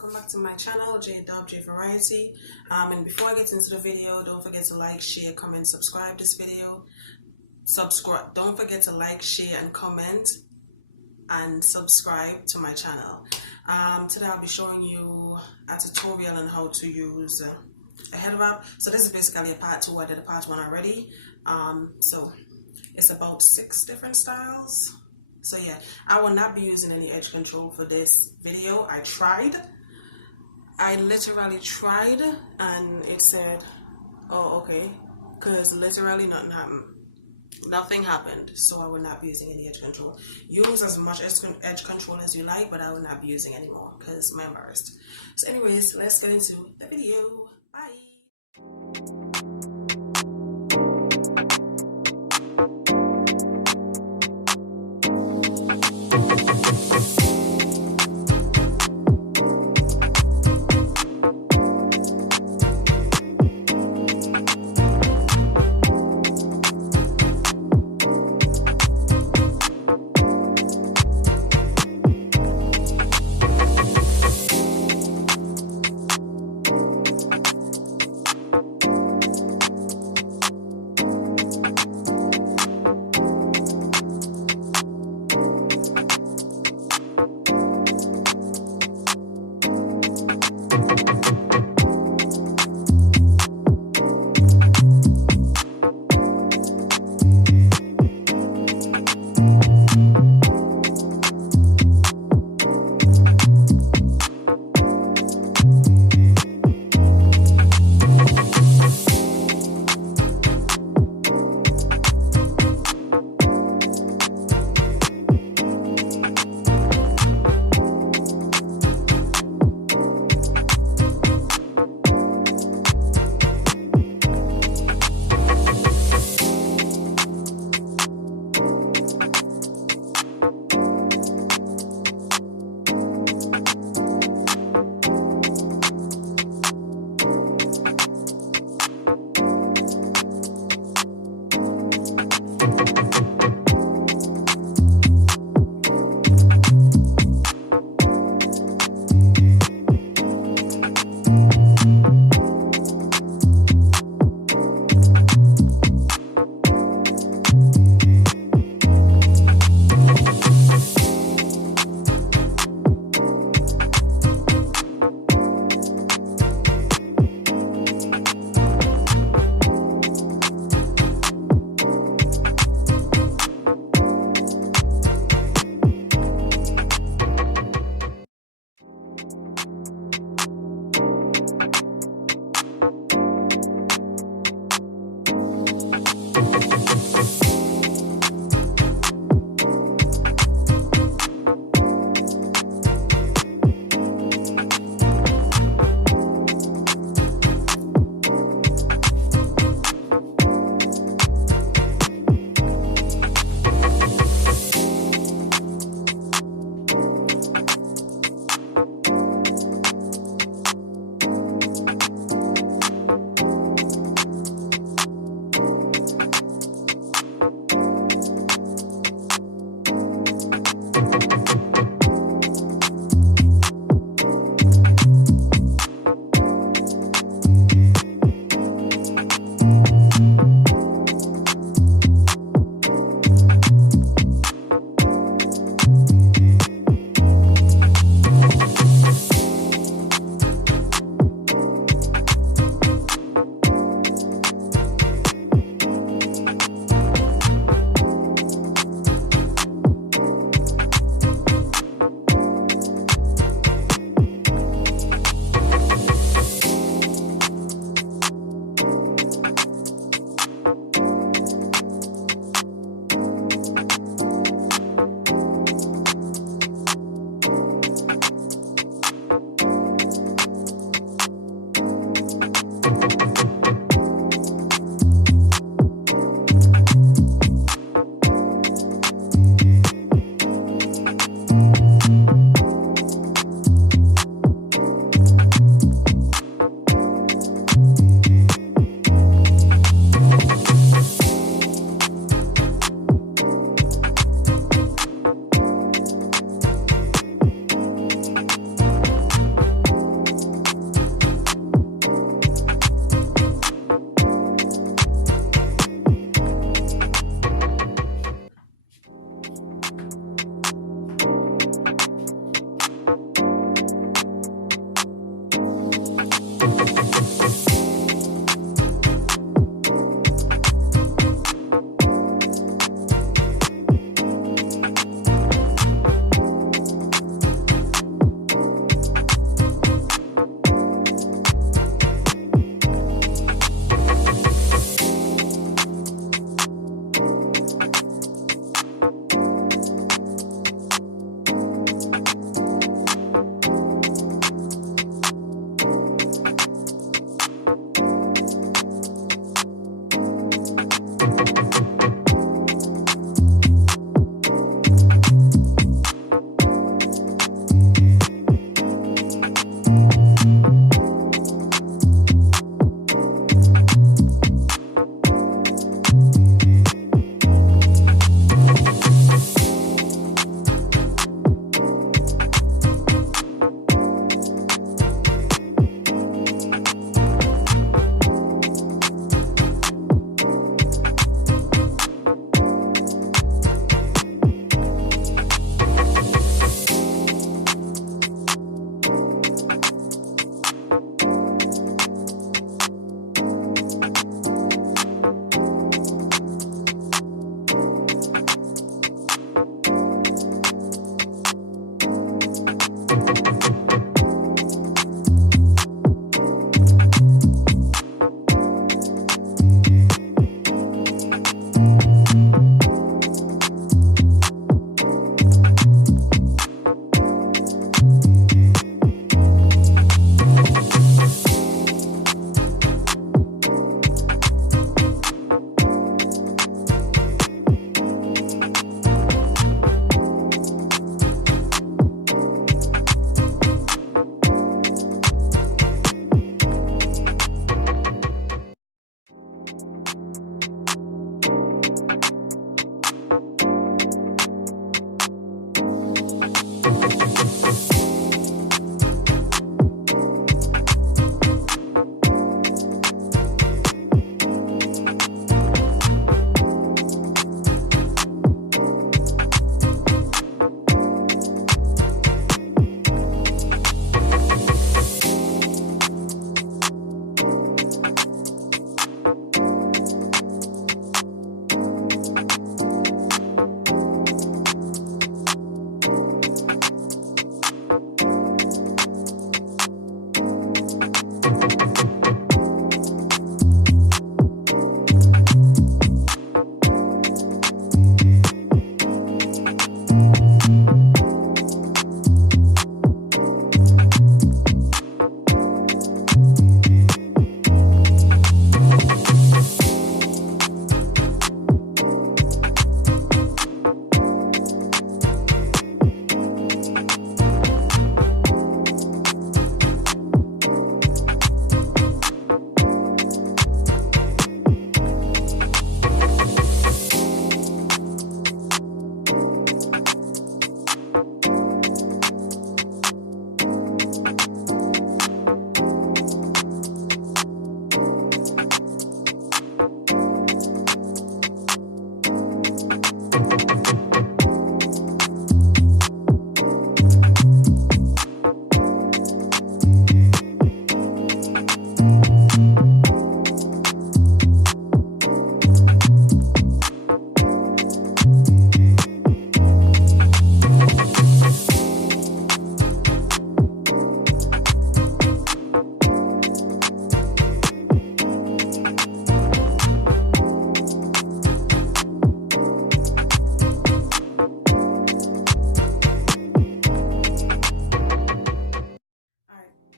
welcome back to my channel, J Variety. And before I get into the video, don't forget to like, share, comment, subscribe this video. Don't forget to like, share, and comment and subscribe to my channel. Today I'll be showing you a tutorial on how to use a head wrap. So this is basically a part 2. I did a part 1 already. So it's about 6 different styles. So yeah, I will not be using any edge control for this video. I literally tried and it said, oh okay, because literally nothing happened. So I will not be using any edge control. Use as much edge control as you like, but I will not be using any more because I'm embarrassed. So anyways, let's get into the video. Bye.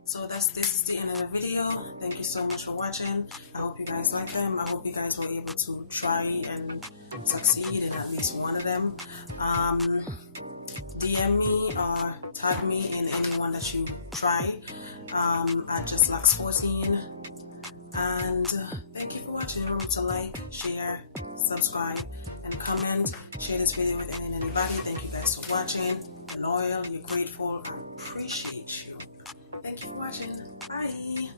So this is the end of the video. Thank you so much for watching. I hope you guys like them. I hope you guys were able to try and succeed in at least one of them. DM me or tag me in any one that you try at JUSTLOCS14. And thank you for watching. Remember to like, share, subscribe, and comment. Share this video with anybody. Thank you guys for watching. You're loyal, you're grateful. I appreciate you. Thank you for watching. Bye.